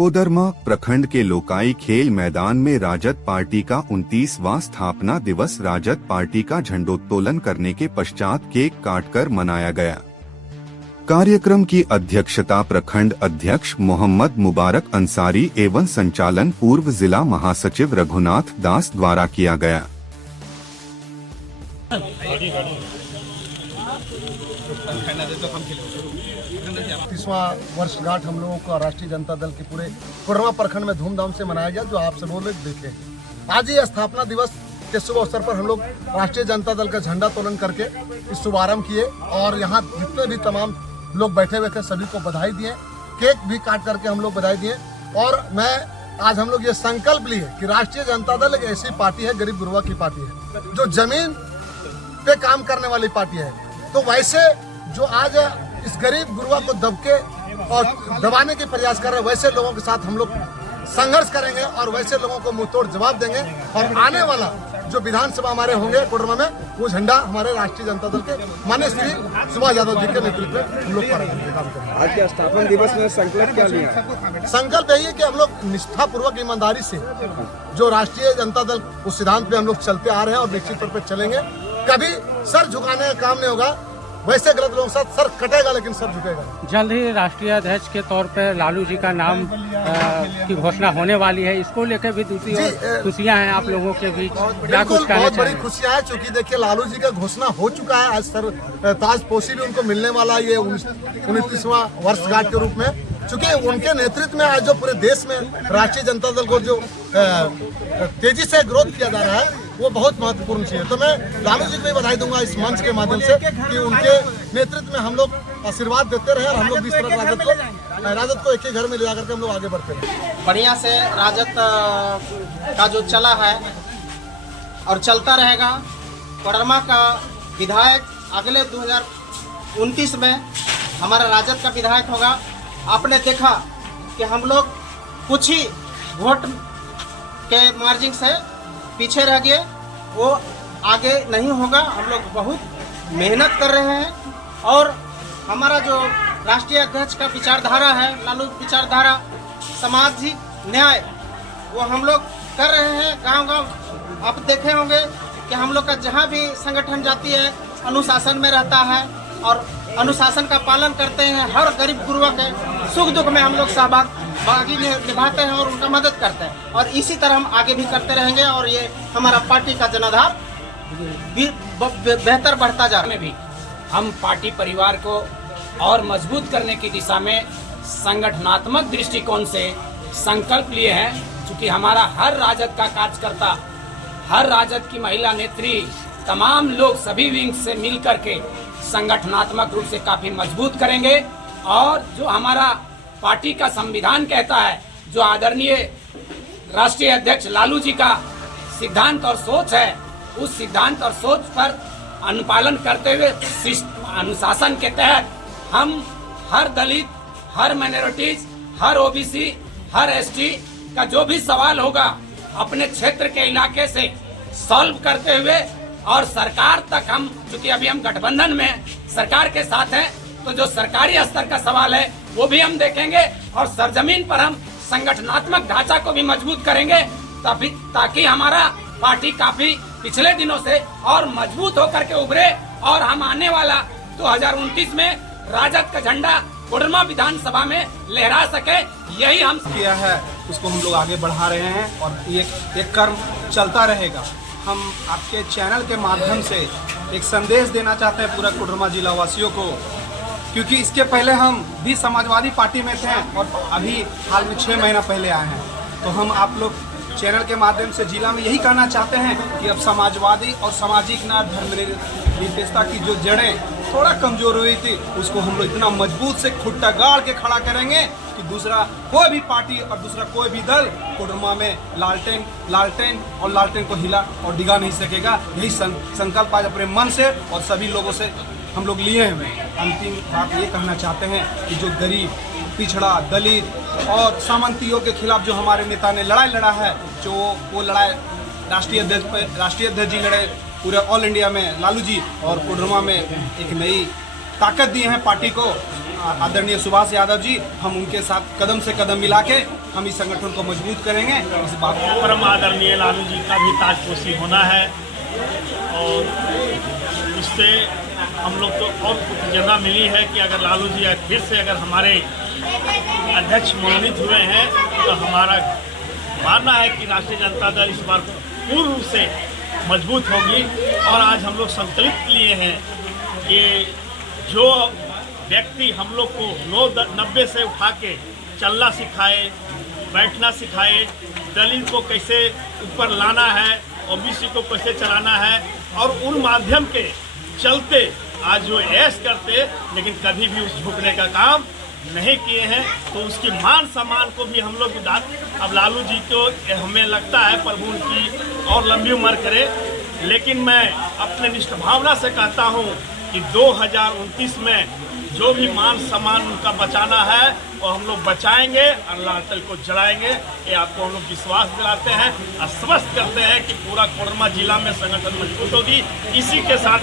कोडरमा प्रखंड के लोकाई खेल मैदान में राजद पार्टी का 29वां स्थापना दिवस राजद पार्टी का झंडोत्तोलन करने के पश्चात केक काटकर मनाया गया। कार्यक्रम की अध्यक्षता प्रखंड अध्यक्ष मोहम्मद मुबारक अंसारी एवं संचालन पूर्व जिला महासचिव रघुनाथ दास द्वारा किया गया। 30वां वर्षगांठ हम लोगों का राष्ट्रीय जनता दल के पूरे कोडरमा प्रखंड में धूमधाम से मनाया गया, जो आप सब लोग देखे। आज ये स्थापना दिवस के शुभ अवसर पर हम लोग राष्ट्रीय जनता दल का झंडा तोलन करके इस शुभारंभ किए और यहाँ जितने भी तमाम लोग बैठे हुए थे सभी को बधाई दिए, केक भी काट करके हम लोग बधाई दिए। और मैं आज हम लोग ये संकल्प लिए कि राष्ट्रीय जनता दल एक ऐसी पार्टी है, गरीब गुरबा की पार्टी है, जो जमीन पे काम करने वाली पार्टी है। तो वैसे जो आज इस गरीब गुरबा को दबके और दबाने के प्रयास कर रहे हैं, वैसे लोगों के साथ हम लोग संघर्ष करेंगे और वैसे लोगों को मुंहतोड़ जवाब देंगे। और आने वाला जो विधानसभा हमारे होंगे कोडरमा में, वो झंडा हमारे राष्ट्रीय जनता दल के माननीय श्री सुभाष यादव जी के नेतृत्व में हम लोग काम करेंगे। आज के स्थापना दिवस में संकल्प क्या लिया? संकल्प यही है कि हम लोग निष्ठापूर्वक ईमानदारी से जो राष्ट्रीय जनता दल उस सिद्धांत पे हम लोग चलते आ रहे हैं और निश्चित तौर पर चलेंगे। कभी सर झुकाने का काम नहीं होगा, वैसे गलत लोगों के साथ सर कटेगा लेकिन सर झुकेगा। जल्द ही राष्ट्रीय अध्यक्ष के तौर पर लालू जी का नाम की घोषणा होने वाली है, इसको लेकर भी दूसरी खुशियां हैं आप लोगों के बीच, क्या कुछ कहना बहुत बड़ी खुशियां हैं। चूंकि देखिए लालू जी का घोषणा हो चुका है, आज सर ताजपोशी भी उनको मिलने वाला है ये 29वां वर्षगांठ के रूप में। चूंकि उनके नेतृत्व में आज जो पूरे देश में राष्ट्रीय जनता दल को जो तेजी से ग्रोथ किया जा रहा है, वो बहुत महत्वपूर्ण चीज है। तो मैं लालू जी को भी बधाई दूंगा इस मंच के माध्यम से कि उनके नेतृत्व में हम लोग आशीर्वाद देते रहे और हम लोग इस तरह राजद को एक ही घर में ले जाकर के हम लोग आगे बढ़ते रहे। बढ़िया से राजद का जो चला है और चलता रहेगा। कोडरमा का विधायक अगले 2029 में हमारा राजद का विधायक होगा। आपने देखा कि हम लोग कुछ ही वोट के मार्जिन से पीछे रह गए, वो आगे नहीं होगा। हम लोग बहुत मेहनत कर रहे हैं और हमारा जो राष्ट्रीय अध्यक्ष का विचारधारा है, लालू विचारधारा, सामाजिक न्याय, वो हम लोग कर रहे हैं गांव-गांव। आप देखे होंगे कि हम लोग का जहां भी संगठन जाती है अनुशासन में रहता है और अनुशासन का पालन करते हैं। हर गरीब गुरबा के सुख दुख में हम लोग सहभागी निभाते हैं और उनका मदद करते हैं और इसी तरह हम आगे भी करते रहेंगे। और ये हमारा पार्टी का जनाधार बेहतर बढ़ता जा रहा है। भी हम पार्टी परिवार को और मजबूत करने की दिशा में संगठनात्मक दृष्टिकोण से संकल्प लिए हैं। क्योंकि हमारा हर राजद का कार्यकर्ता, हर राजद की महिला नेत्री, तमाम लोग सभी विंग से मिल करके संगठनात्मक रूप से काफी मजबूत करेंगे। और जो हमारा पार्टी का संविधान कहता है, जो आदरणीय राष्ट्रीय अध्यक्ष लालू जी का सिद्धांत और सोच है, उस सिद्धांत और सोच पर अनुपालन करते हुए अनुशासन के तहत हम हर दलित, हर माइनॉरिटीज, हर ओबीसी, हर एसटी का जो भी सवाल होगा अपने क्षेत्र के इलाके से सॉल्व करते हुए और सरकार तक हम, चूंकि अभी हम गठबंधन में सरकार के साथ हैं, तो जो सरकारी स्तर का सवाल है वो भी हम देखेंगे और सरजमीन पर हम संगठनात्मक ढांचा को भी मजबूत करेंगे, ताकि हमारा पार्टी काफी पिछले दिनों से और मजबूत होकर के उभरे और हम आने वाला 2029 में राजद का झंडा कोडरमा विधानसभा में लहरा सके। यही हम किया है, उसको हम लोग आगे बढ़ा रहे हैं और ये कर्म चलता रहेगा। हम आपके चैनल के माध्यम से एक संदेश देना चाहते हैं पूरा कोडरमा जिला वासियों को, क्योंकि इसके पहले हम भी समाजवादी पार्टी में थे और अभी हाल में 6 महीना पहले आए हैं। तो हम आप लोग चैनल के माध्यम से जिला में यही कहना चाहते हैं कि अब समाजवादी और सामाजिक न्याय धर्मनिरपेक्षता की जो जड़ें थोड़ा कमजोर हुई थी, उसको हम लोग इतना मजबूत से खुट्टा गाड़ के खड़ा करेंगे कि दूसरा कोई भी पार्टी और दूसरा कोई भी दल कोडरमा में लालटेन को हिला और डिगा नहीं सकेगा। यही संकल्प आज अपने मन से और सभी लोगों से हम लोग लिए हैं। अंतिम बात ये कहना चाहते हैं कि जो गरीब, पिछड़ा, दलित और सामंतियों के खिलाफ जो हमारे नेता ने लड़ाई लड़ा है, जो वो लड़ाई राष्ट्रीय अध्यक्ष जी लड़े पूरे ऑल इंडिया में, लालू जी, और कोडरमा में एक नई ताकत दिए हैं पार्टी को आदरणीय सुभाष यादव जी, हम उनके साथ कदम से कदम मिला के हम इस संगठन को मजबूत करेंगे। इस बात को परम आदरणीय लालू जी का भी ताजपोशी होना है और उससे हम लोग को और उत्तेजना मिली है कि अगर लालू जी फिर से अगर हमारे अध्यक्ष मनोनीत हुए हैं तो हमारा मानना है कि राष्ट्रीय जनता दल इस बार पूर्ण रूप से मजबूत होगी। और आज हम लोग संकल्प लिए हैं कि जो व्यक्ति हम लोग को 90 से उठा के चलना सिखाए, बैठना सिखाए, दलित को कैसे ऊपर लाना है, ओबीसी को कैसे चलाना है, और उन माध्यम के चलते आज जो ऐश करते लेकिन कभी भी उस झुकने का काम नहीं किए हैं, तो उसकी मान सम्मान को भी हम लोग अब लालू जी को हमें लगता है प्रभु उनकी और लंबी उम्र करे, लेकिन मैं अपने निष्ठ भावना से कहता हूं कि 2029 में जो भी मान सम्मान उनका बचाना है वो हम लोग बचाएंगे और लालटेन को जलाएंगे। ये आपको हम लोग विश्वास दिलाते हैं, आश्वस्त करते हैं कि पूरा कोडरमा जिला में संगठन मजबूत होगी। इसी के साथ